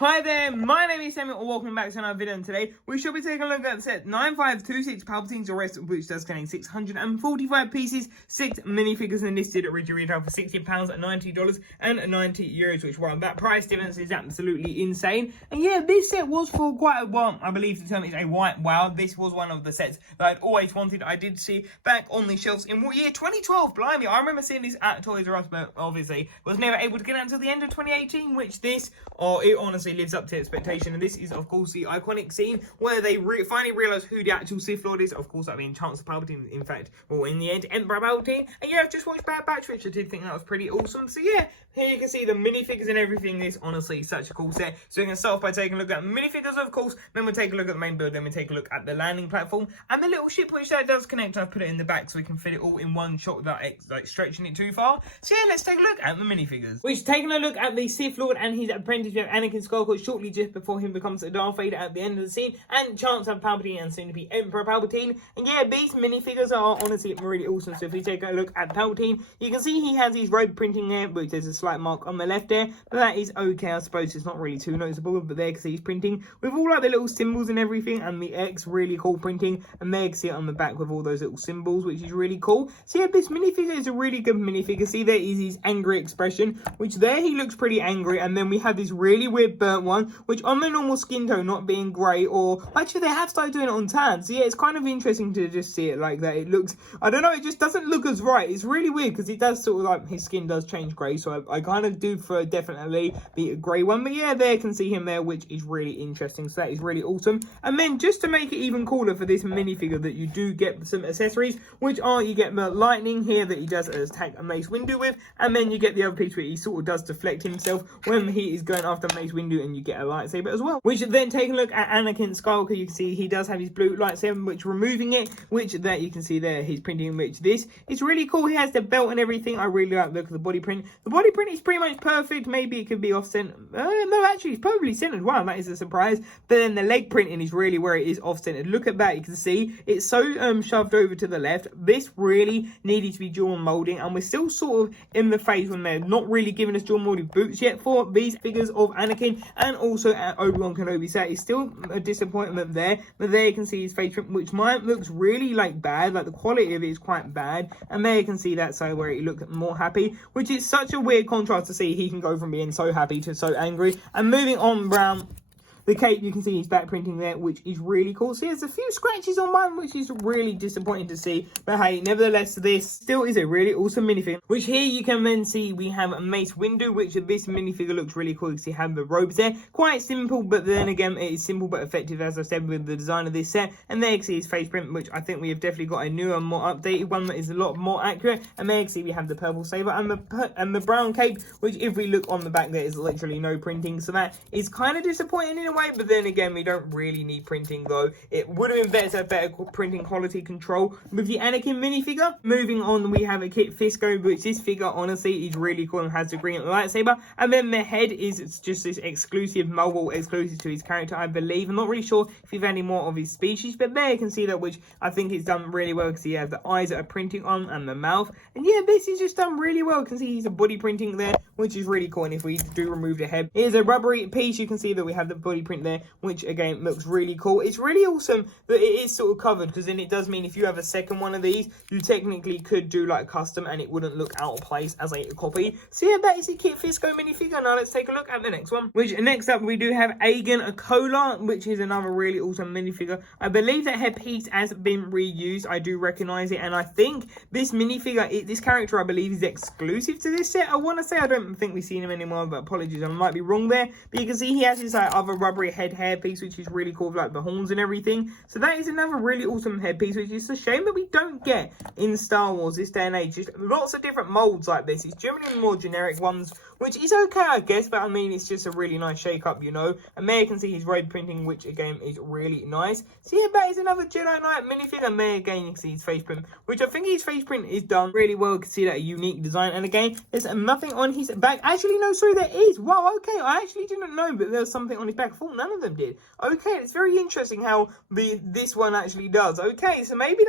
Hi there, my name is Samuel, and welcome back to another video. And today we shall be taking a look at set 9526 Palpatine's Arrest, which does contain 645 pieces, 6 minifigures, and this did originally retail for £60, $90 and €90, which one that price difference is absolutely insane. And yeah, this set was for quite a while. I believe the term is a white wow. This was one of the sets that I'd always wanted. I did see back on the shelves in what year? 2012. Blimey, I remember seeing this at Toys R Us, but obviously was never able to get it until the end of 2018, which this, it honestly lives up to expectation. And this is of course the iconic scene where they finally realize who the actual Sith Lord is. Of course, that being Chancellor Palpatine, in fact, well, in the end, Emperor Palpatine. And yeah, I've just watched Bad Batch, which I did think that was pretty awesome. So yeah, here you can see the minifigures and everything. This honestly such a cool set. So we're going to start off by taking a look at minifigures, of course, then we'll take a look at the main build, then we'll take a look at the landing platform and the little ship, which that does connect. I've put it in the back so we can fit it all in one shot without like stretching it too far. So yeah, let's take a look at the minifigures. We're taking a look at the Sith Lord and his apprentice Anakin Skywalker shortly just before him becomes a Darth Vader at the end of the scene, and Chancellor Palpatine and soon to be Emperor Palpatine. And yeah, these minifigures are honestly really awesome. So if we take a look at Palpatine, you can see he has his robe printing there, which there's a slight mark on the left there, but that is okay. I suppose it's not really too noticeable, but there you can see he's printing with all like the little symbols and everything, and the X really cool printing, and there you can see it on the back with all those little symbols, which is really cool. So yeah, this minifigure is a really good minifigure. See, there is his angry expression, which there he looks pretty angry, and then we have this really weird burnt one, which on the normal skin tone not being grey, or actually they have started doing it on tan. So yeah, it's kind of interesting to just see it like that. It looks, I don't know, it just doesn't look as right. It's really weird because it does sort of like his skin does change grey, so I kind of do for definitely be a grey one. But yeah, there you can see him there, which is really interesting. So that is really awesome. And then just to make it even cooler for this minifigure, that you do get some accessories, which are, you get the lightning here that he does attack a Mace Windu with, and then you get the other piece where he sort of does deflect himself when he is going after Mace Windu, and you get a lightsaber as well. Which then, taking a look at Anakin Skywalker, you can see he does have his blue lightsaber, which removing it, which that you can see there, he's printing, which this is really cool. He has the belt and everything. I really like the look of the body print. The body print is pretty much perfect. Maybe it could be off-center. No, actually, it's probably centered. Wow, that is a surprise. But then the leg printing is really where it is off-centered. Look at that. You can see it's so shoved over to the left. This really needed to be dual molding, and we're still sort of in the phase when they're not really giving us dual molded boots yet for these figures of Anakin and also Obi-Wan Kenobi. So it's still a disappointment there, but there you can see his face print, which mine looks really like bad, like the quality of it is quite bad, and there you can see that side where he looks more happy, which is such a weird contrast to see. He can go from being so happy to so angry. And moving on around the cape, you can see his back printing there, which is really cool. See, there's a few scratches on mine, which is really disappointing to see. But hey, nevertheless, this still is a really awesome minifigure. Which here you can then see we have Mace Windu, which this minifigure looks really cool because he had the robes there. Quite simple, but then again, it is simple but effective, as I said, with the design of this set. And there you can see his face print, which I think we have definitely got a newer, more updated one that is a lot more accurate. And there you can see we have the purple saber and the brown cape, which if we look on the back, there is literally no printing. So that is kind of disappointing in a way, but then again, we don't really need printing though. It would have been better to have better printing quality control with the Anakin minifigure. Moving on, we have a Kit Fisto, which this figure honestly is really cool and has the green lightsaber. And then the head is just this exclusive mobile, exclusive to his character, I believe. I'm not really sure if we've any more of his species, but there you can see that, which I think is done really well because he has the eyes that are printing on and the mouth. And yeah, this is just done really well. You can see he's a body printing there, which is really cool. And if we do remove the head, here's a rubbery piece. You can see that we have the body print there, which again looks really cool. It's really awesome that it is sort of covered, because then it does mean if you have a second one of these, you technically could do like custom and it wouldn't look out of place as a copy. So yeah, that is the Kit Fisto minifigure. Now let's take a look at the next one, which next up we do have Aegon Akola, which is another really awesome minifigure. I believe that headpiece has been reused. I do recognize it, and I think this minifigure, this character I believe is exclusive to this set. I want to say, I don't think we've seen him anymore, but apologies, I might be wrong there. But you can see he has this like other rubbery hairpiece, which is really cool with like the horns and everything. So that is another really awesome headpiece, which is a shame that we don't get in Star Wars this day and age. Just lots of different molds like this. It's generally more generic ones, which is okay, I guess, but I mean, it's just a really nice shake up, you know. And there you can see his robe printing, which again is really nice. So yeah, that is another Jedi Knight minifigure. And there again you can see his face print, which I think his face print is done really well. You can see that a unique design. And again, there's nothing on his back. Actually, no, sorry, there is. Wow, okay, I actually didn't know, but there's something on his back. I thought none of them did. Okay, it's very interesting how this one actually does. Okay, so maybe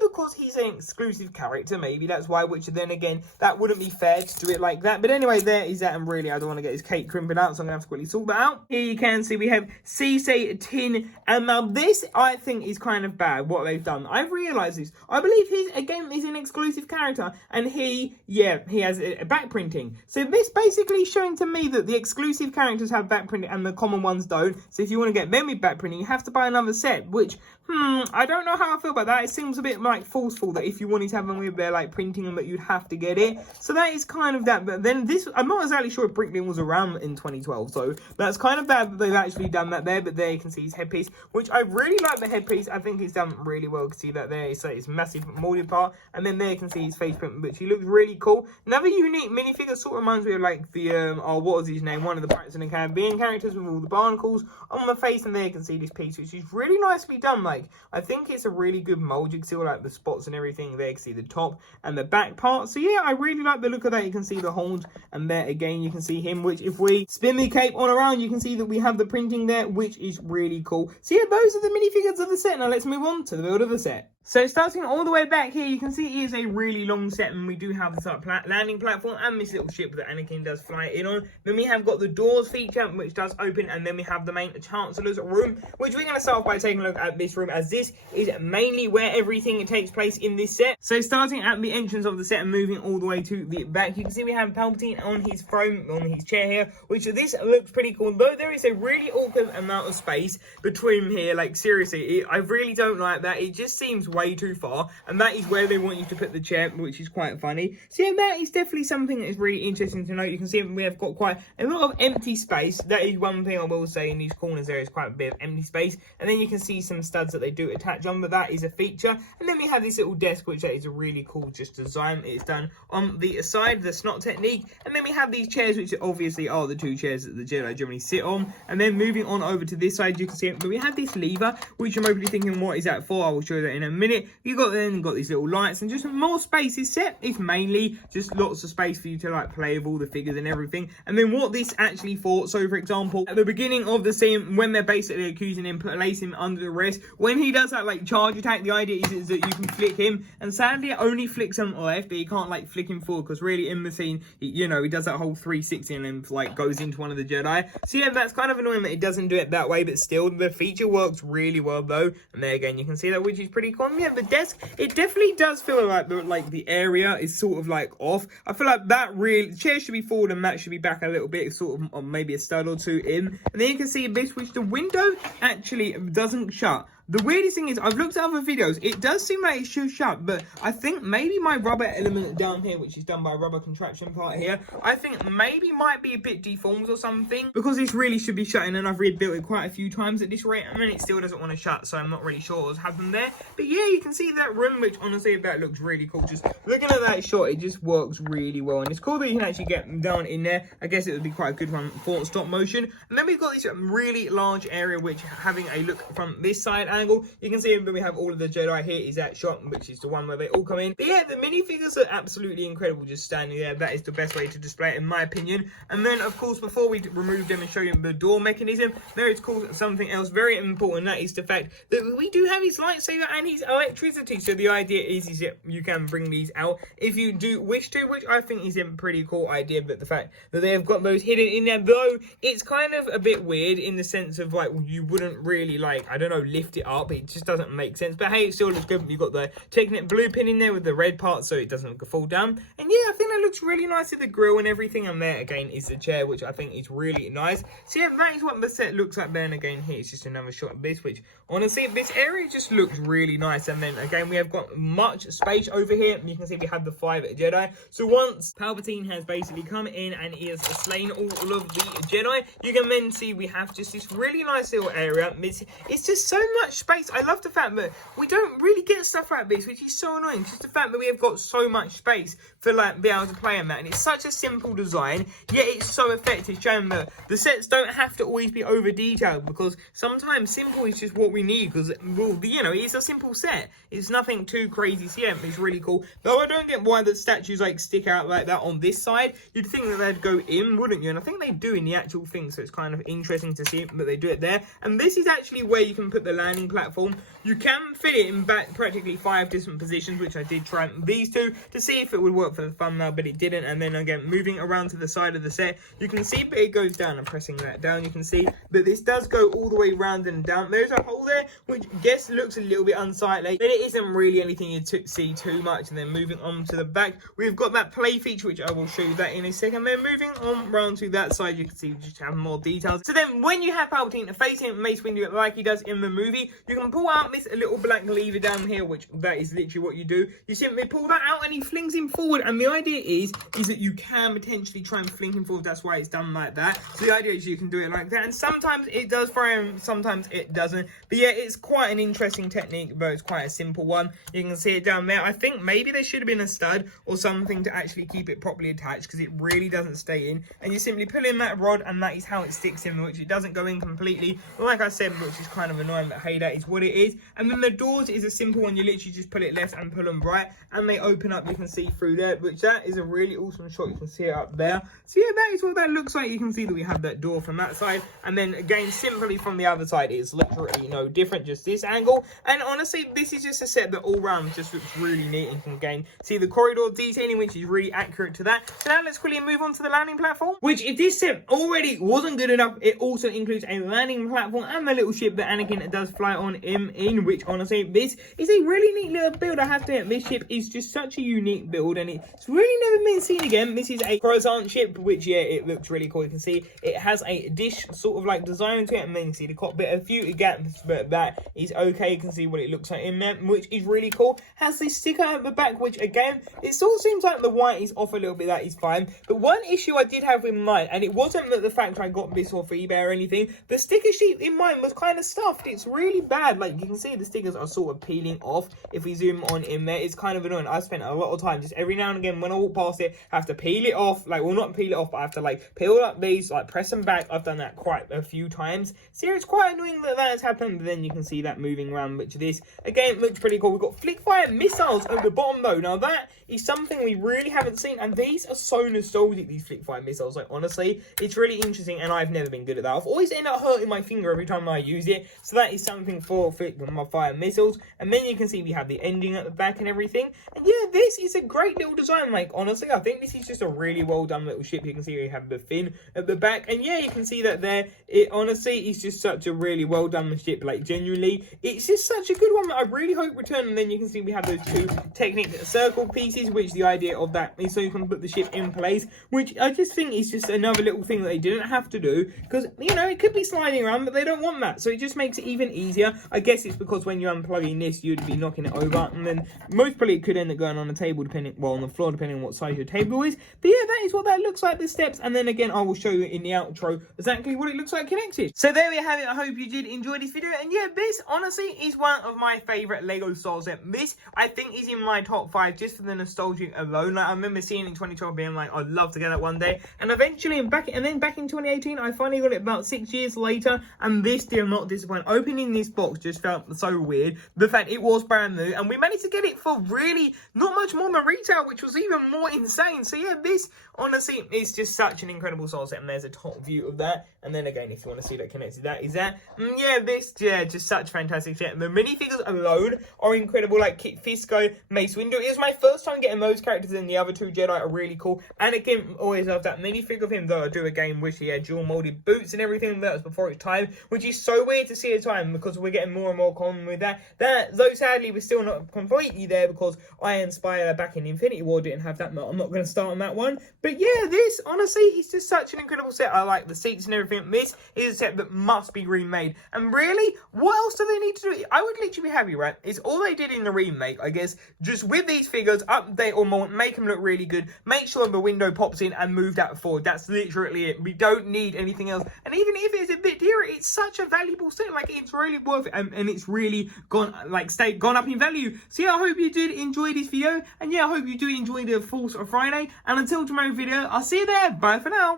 because he's an exclusive character, maybe that's why, which then again, that wouldn't be fair to do it like that. But anyway, there is that, and really I don't want to get his cape crimping out, so I'm gonna have to quickly sort that out. Here you can see we have Cisse Tin, and now this I think is kind of bad what they've done. I've realised this. I believe his again is an exclusive character, and he has a back printing. So this basically showing to me that the exclusive characters have back printing and the common ones don't. So if you want to get them with back printing, you have to buy another set, which I don't know how I feel about that. It seems a bit like forceful that if you wanted to have them with their like printing them, that you'd have to get it. So that is kind of that. But then this, I'm not exactly sure if Bricklin was around in 2012, so that's kind of bad that they've actually done that there. But there you can see his headpiece, which I really like the headpiece. I think it's done really well. You can see that there, so it's massive molded part, and then there you can see his face print, which he looks really cool. Another unique minifigure, sort of reminds me of like the what was his name? One of the Pirates in the Caribbean characters with all the barnacles on the face, and there you can see this piece, which is really nicely done. Like, I think it's a really good mold. You can see all like the spots and everything there. You can see the top and the back part. So yeah, I really like the look of that. You can see the horns, and there again you can see him, which if we spin the cape on around, you can see that we have the printing there, which is really cool. So yeah, those are the minifigures of the set. Now let's move on to the build of the set. So starting all the way back here, you can see it is a really long set, and we do have this landing platform and this little ship that Anakin does fly in on. Then we have got the doors feature, which does open, and then we have the main Chancellors Room, which we're going to start off by taking a look at this room, as this is mainly where everything takes place in this set. So starting at the entrance of the set and moving all the way to the back, you can see we have Palpatine on his throne, on his chair here, which this looks pretty cool, though there is a really awkward amount of space between here. Like seriously, I really don't like that. It just seems way too far, and that is where they want you to put the chair, which is quite funny. So yeah, that is definitely something that is really interesting to note. You can see we have got quite a lot of empty space. That is one thing I will say. In these corners there is quite a bit of empty space, and then you can see some studs that they do attach on, but that is a feature. And then we have this little desk, which is a really cool just design. It's done on the side, the snot technique, and then we have these chairs, which obviously are the two chairs that the Jedi generally sit on. And then moving on over to this side, you can see it, but we have this lever, which I'm hopefully thinking, what is that for? I will show you that in a minute. You got these little lights and just more space. This set is mainly just lots of space for you to like play with all the figures and everything. And then what this actually for, so for example, at the beginning of the scene, when they're basically accusing him, placing him under arrest, when he does that like charge attack, the idea is that you can flick him, and sadly it only flicks him left, but you can't like flick him forward, because really in the scene, he does that whole 360 and then like goes into one of the Jedi. So yeah, that's kind of annoying that it doesn't do it that way, but still the feature works really well though. And there again you can see that, which is pretty cool. And yeah, the desk, it definitely does feel like the area is sort of like off. I feel like that really, chair should be forward and that should be back a little bit, sort of, or maybe a stud or two in. And then you can see this, which the window actually doesn't shut. The weirdest thing is, I've looked at other videos, it does seem like it should shut, but I think maybe my rubber element down here, which is done by a rubber contraption part here, I think maybe might be a bit deformed or something, because this really should be shutting, and I've rebuilt it quite a few times at this rate, and then it still doesn't want to shut, so I'm not really sure what's happened there. But yeah, you can see that room, which honestly, that looks really cool. Just looking at that shot, it just works really well, and it's cool that you can actually get down in there. I guess it would be quite a good one for stop motion. And then we've got this really large area, which having a look from this side angle, you can see that we have all of the Jedi. Here is that shot, which is the one where they all come in. But yeah, the minifigures are absolutely incredible just standing there. That is the best way to display it, in my opinion. And then, of course, before we remove them and show you the door mechanism, there is called something else very important. That is the fact that we do have his lightsaber and his electricity. So the idea is that you can bring these out if you do wish to, which I think is a pretty cool idea. But the fact that they have got those hidden in there, though, it's kind of a bit weird in the sense of like, you wouldn't really like, I don't know, lift it up. It just doesn't make sense, but hey, it still looks good. You've got the Technic blue pin in there with the red part, so it doesn't fall down. And yeah, I think that looks really nice with the grill and everything. And there again is the chair, which I think is really nice. So yeah, that is what the set looks like there. And again, here it's just another shot of this, which honestly, this area just looks really nice. And then again, we have got much space over here. You can see we have the 5 Jedi. So once Palpatine has basically come in and he has slain all of the Jedi, you can then see we have just this really nice little area. It's just so much space. I love the fact that we don't really get stuff like this, which is so annoying. Just the fact that we have got so much space for like be able to play on that, and it's such a simple design, yet it's so effective, showing that the sets don't have to always be over detailed, because sometimes simple is just what we need, because well, it's a simple set. It's nothing too crazy. So yeah, it's really cool. Though I don't get why the statues like stick out like that on this side. You'd think that they'd go in, wouldn't you? And I think they do in the actual thing, so it's kind of interesting to see that they do it there. And this is actually where you can put the landing landing platform. You can fit it in practically 5 different positions, which I did try these two to see if it would work for the thumbnail, but it didn't. And then again, moving around to the side of the set, you can see that it goes down, and pressing that down, you can see that this does go all the way round and down. There's a hole there, which I guess looks a little bit unsightly, but it isn't really anything you see too much. And then moving on to the back, we've got that play feature, which I will show you that in a second. Then moving on round to that side, you can see we just have more details. So then when you have Palpatine facing Mace Windu like he does in the movie, you can pull out this little black lever down here, which that is literally what you do. You simply pull that out and he flings him forward. And the idea is that you can potentially try and fling him forward. That's why it's done like that. So the idea is you can do it like that. And sometimes it does fire him, sometimes it doesn't. But yeah, it's quite an interesting technique, but it's quite a simple one. You can see it down there. I think maybe there should have been a stud or something to actually keep it properly attached, because it really doesn't stay in. And you simply pull in that rod, and that is how it sticks in, which it doesn't go in completely. Like I said, which is kind of annoying, but hey, that is what it is. And then the doors is a simple one. You literally just pull it left and pull them right, and they open up. You can see through there, which that is a really awesome shot. You can see it up there. So yeah, that is what that looks like. You can see that we have that door from that side, and then again, simply from the other side, it's literally no different, just this angle. And honestly, this is just a set that all round just looks really neat, and can again see the corridor detailing, which is really accurate to that. So now let's quickly move on to the landing platform, which if this set already wasn't good enough, it also includes a landing platform and the little ship that Anakin does fly on in, which honestly, this is a really neat little build. I have to admit, this ship is just such a unique build, and it's really never been seen again. This is a croissant ship, which yeah, it looks really cool. You can see it has a dish sort of like design to it, and then you see the cockpit, a few gaps, but that is okay. You can see what it looks like in there, which is really cool. Has this sticker at the back, which again, it sort of seems like the white is off a little bit. That is fine, but one issue I did have in mind, and it wasn't that the fact I got this off eBay or anything, the sticker sheet in mine was kind of stuffed. It's really bad. Like, you can see the stickers are sort of peeling off. If we zoom on in there, it's kind of annoying. I spent a lot of time just every now and again when I walk past it, I have to peel it off. Like, well, not peel it off, but I have to like peel up these, like press them back. I've done that quite a few times. So yeah, it's quite annoying that has happened. But then you can see that moving around, which this again looks pretty cool. We've got flick fire missiles at the bottom though. Now that is something we really haven't seen, and these are so nostalgic, these flick fire missiles. Like, honestly, it's really interesting, and I've never been good at that. I've always ended up hurting my finger every time I use it, so that is something for flick fire missiles. And then you can see we have the ending at the back and everything, and yeah, this is a great little design. Like, honestly, I think this is just a really well done little ship. You can see we have the fin at the back, and yeah, you can see that there. It honestly is just such a really well done ship. Like, genuinely, it's just such a good one that I really hope return. And then you can see we have those two Technic circle pieces, which the idea of that is so you can put the ship in place, which I just think is just another little thing that they didn't have to do, because, you know, it could be sliding around, but they don't want that, so it just makes it even easier. I guess it's because when you're unplugging this, you'd be knocking it over, and then most probably it could end up going on the table, depending, well, on the floor, depending on what size your table is. But yeah, that is what that looks like, the steps, and then again, I will show you in the outro exactly what it looks like connected. So there we have it. I hope you did enjoy this video, and yeah, this honestly is one of my favorite Lego Star Wars set. This, I think, is in my top 5 just for the nostalgia alone. Like, I remember seeing it in 2012 being like, I'd love to get that one day, and eventually, back in 2018, I finally got it about 6 years later, and this did not disappoint. Opening this box just felt so weird. The fact it was brand new, and we managed to get it for really not much more than retail, which was even more insane. So yeah, this honestly is just such an incredible Star Wars set, and there's a top view of that. And then again, if you want to see that connected, that is that. Yeah, this, yeah, just such fantastic set. The minifigures alone are incredible, like Kit Fisto, Mace Windu. It was my first time getting those characters, and the other two Jedi are really cool. Anakin, always love that minifigure of him, though I do again wish he had dual molded boots and everything. That was before its time, which is so weird to see at time, because we're getting more and more common with that. Though sadly, we're still not completely there, because Iron Spider back in Infinity War didn't have that. I'm not going to start on that one. But yeah, this, honestly, is just such an incredible set. I like the seats and everything. This is a set that must be remade. And really, what else do they need to do? I would literally be happy, right? It's all they did in the remake, I guess, just with these figures, update or more, make them look really good, make sure the window pops in and move that forward. That's literally it. We don't need anything else. And even if it's a bit dearer, it's such a valuable set. Like, it's really worth it, and it's really gone up in value. So yeah, I hope you did enjoy this video, and yeah, I hope you do enjoy the Force of Friday. And until tomorrow's video, I'll see you there. Bye for now.